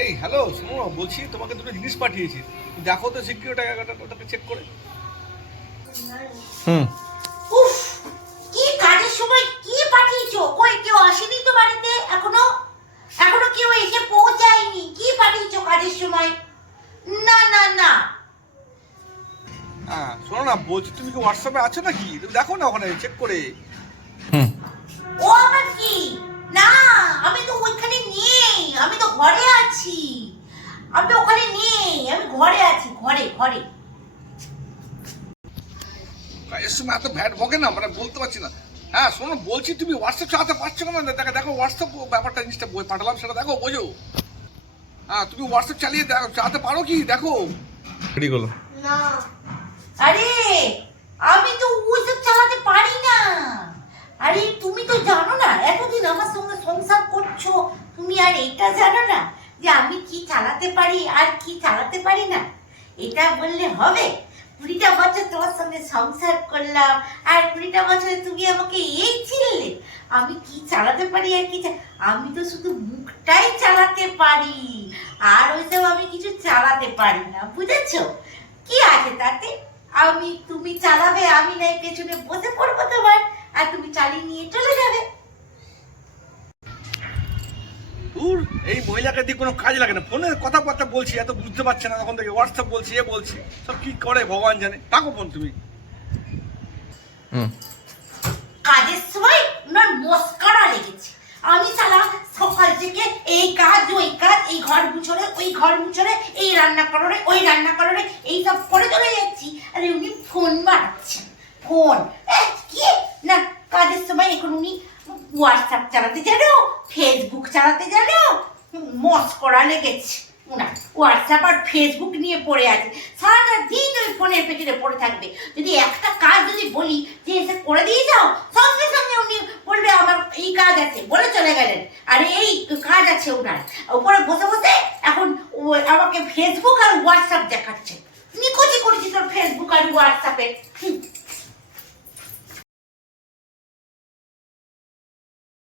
এই হ্যালো শোনো বলছি তোমাকে দুটো জিনিস পাঠিয়েছি। দেখো তো সিকিউরিটি টাকাটা ওটাকে চেক করে। হুম। উফ কি কাজের সময় কি পাঠিয়েছো? কই কেউ আসেনি তো বাড়িতে? এখনও? এখনও কেউ এসে পৌঁছায়নি। কি পাঠিয়েছো কাজের সময়? না না না। হ্যাঁ শোনো না বলছি তুমি কি হোয়াটসঅ্যাপে আছো নাকি? তুমি দেখো না ওখানে চেক করে হুম ও আবার কি না আমি তো ওইখানে নেই আমি তো ঘরে আছি আমি ওখানে নেই আমি ঘরে আছি ঘরে ঘরে। কাজের সময় এত ভ্যাট বকে না মানে বলতে পারছি না। হ্যাঁ শোনো বলছি তুমি হোয়াটসঅ্যাপ চালাতে পারছ না দেখো দেখো হোয়াটসঅ্যাপ ব্যাপারটা জিনিসটা পাঠালাম সেটা দেখো বোঝো। হ্যাঁ তুমি হোয়াটসঅ্যাপ চালিয়ে দেখো চালাতে পারো কি? দেখো। রেডি করল না। আরে আমি তো ওইসব চালাতে পারি না। আরে তুমি তো জানো না এতদিন আমার সঙ্গে সংসার করছ তুমি আর এটা জানো না। যে আমি কি চালাতে পারি আর কি চালাতে পারি না? এটা বললে হবে। কুড়িটা বছর তোমার সঙ্গে সংসার করলাম, আর কুড়িটা বছরে তুমি আমাকে এই ছিললে আমি কি চালাতে পারি আর কি আমি তো শুধু মুখটাই চালাতে পারি, আর ওইসব আমি কিছু চালাতে পারি না, বুঝেছ? কি আছে তাতে? আমি, তুমি চালাবে, আমি নাই, পেছনে বসে পড়ব তোমার, আর তুমি চালিয়ে নিয়ে চলে যাবে। এই মহিলাকে দিয়ে কোনো কাজ লাগে না। ফোনে কথাবার্তা বলছি এত বুঝতে পারছে না তখন থেকে। হোয়াটসঅ্যাপ বলছি এ বলছি সব কি করে ভগবান জানে। তাকো ফোন তুমি। হুম। কাজের সময় ওনার মস্কারা লেগেছে। আমি সালা সকাল থেকে এই কাজ ওই কাজ এই ঘর মুছরে ওই ঘর মুছরে এই রান্না করো রে ওই রান্না করো রে এই সব করে চলে যাচ্ছি। আরে উনি ফোন বাড়াচ্ছেন ফোন। কি? না কাজের সময় এখন উনি হোয়াটসঅ্যাপ চালাতে জানো ফেসবুক চালাতে জানো মস্করা লেগেছে। হোয়াটসঅ্যাপ আর ফেসবুক নিয়ে পড়ে আছে। সারাটা দিন ওই ফোনের পেছনে পড়ে থাকবে। যদি একটা কাজ যদি বলি যে এসে করে দিয়ে যাও সঙ্গে সঙ্গে উনি বলবে আমার এই কাজ আছে। বলে চলে গেলেন। আর এই কাজ আছে ওনার উপরে বসে বসে এখন আমাকে ফেসবুক আর হোয়াটসঅ্যাপ দেখাচ্ছে। নিকোচি করেছি তোর ফেসবুক আর হোয়াটসঅ্যাপে হুম,